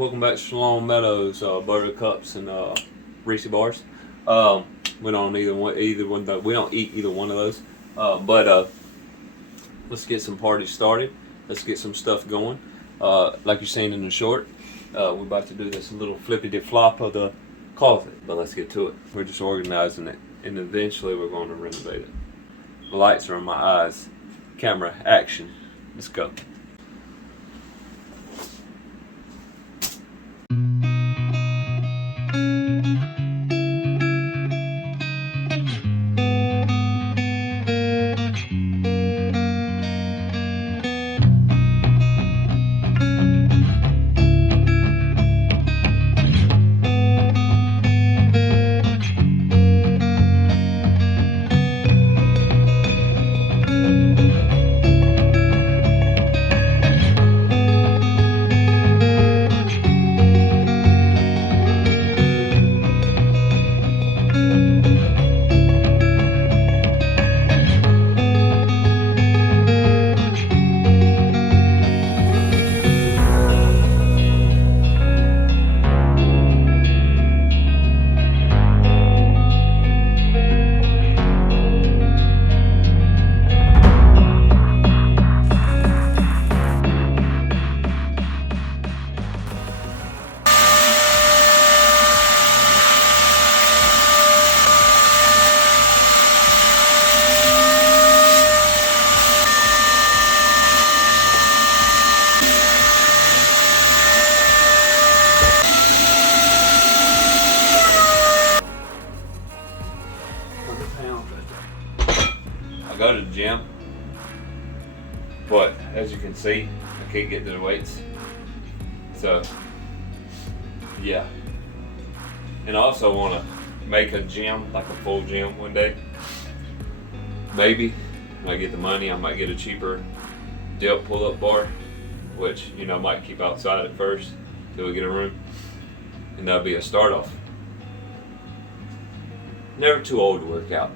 welcome back to Shalom Meadows, buttercups and Reese bars. We don't we don't eat either one of those. But let's get some parties started. Let's get some stuff going. Like you're saying in the short, we're about to do this little flippity flop of the closet. But let's get to it. We're just organizing it, and eventually we're going to renovate it. The lights are in my eyes. Camera action. Let's go. I go to the gym, but as you can see, I can't get to the weights. So, yeah. And I also want to make a gym, like a full gym one day. Maybe, when I get the money, I might get a cheaper depth pull-up bar, which, I might keep outside at first till we get a room. And that'll be a start off. Never too old to work out.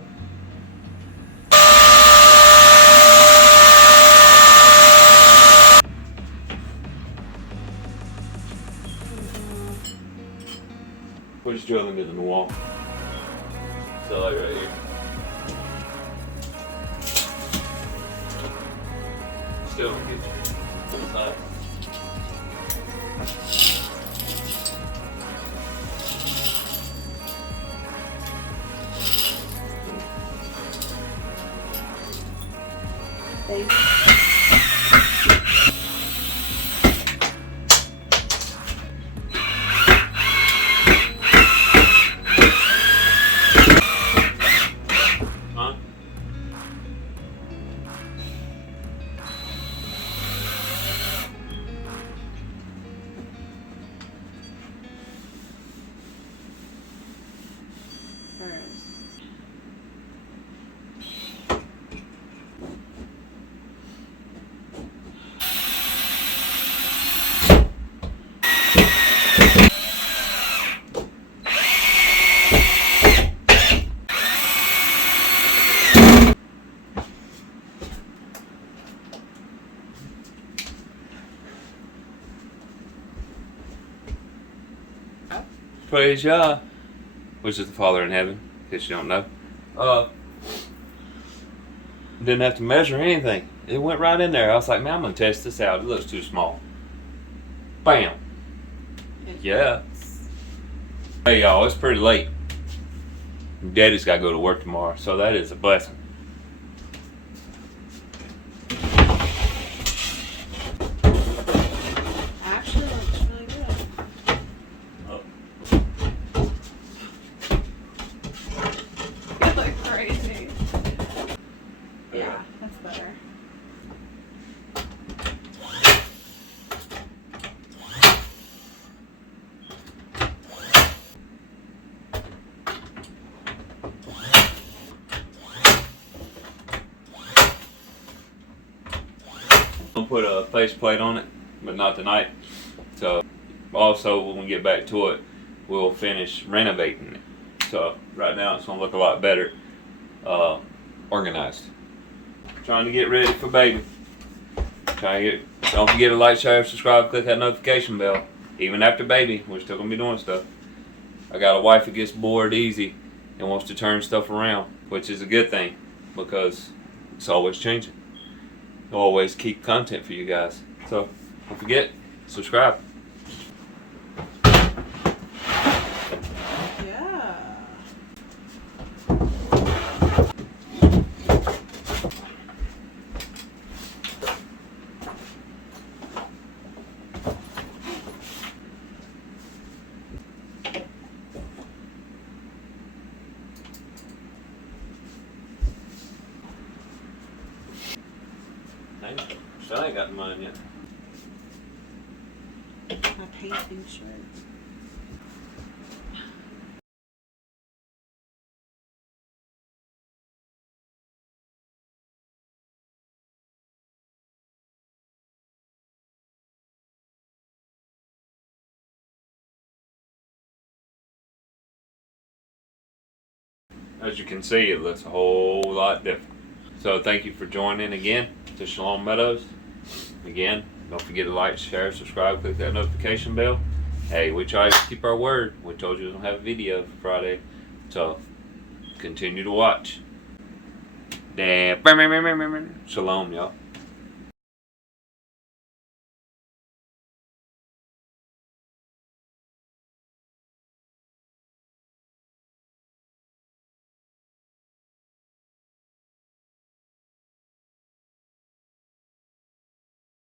We're just drilling it in the wall. So like right here. Still don't get you. Inside. Thanks. Praise Yah, which is the Father in heaven, in case you don't know. Didn't have to measure anything. It went right in there. I was like, man, I'm going to test this out. It looks too small. Bam. Yeah. Hey, y'all, it's pretty late. Daddy's got to go to work tomorrow, so that is a blessing. Actually, looks really good. You look crazy. Yeah, that's better. I'm gonna put a faceplate on it, but not tonight. So also when we get back to it, we'll finish renovating it. So right now it's gonna look a lot better, organized. Trying to get ready for baby. Don't forget to like, share, subscribe, click that notification bell. Even after baby, we're still gonna be doing stuff. I got a wife that gets bored easy and wants to turn stuff around, which is a good thing because it's always changing. Always keep content for you guys. So don't forget, subscribe. Yeah. Dang, still ain't got mine yet. My painting shirts. As you can see, it looks a whole lot different. So thank you for joining again to Shalom Meadows. Again, don't forget to like, share, subscribe, click that notification bell. Hey, we try to keep our word. We told you we don't have a video for Friday. So continue to watch. Shalom, y'all.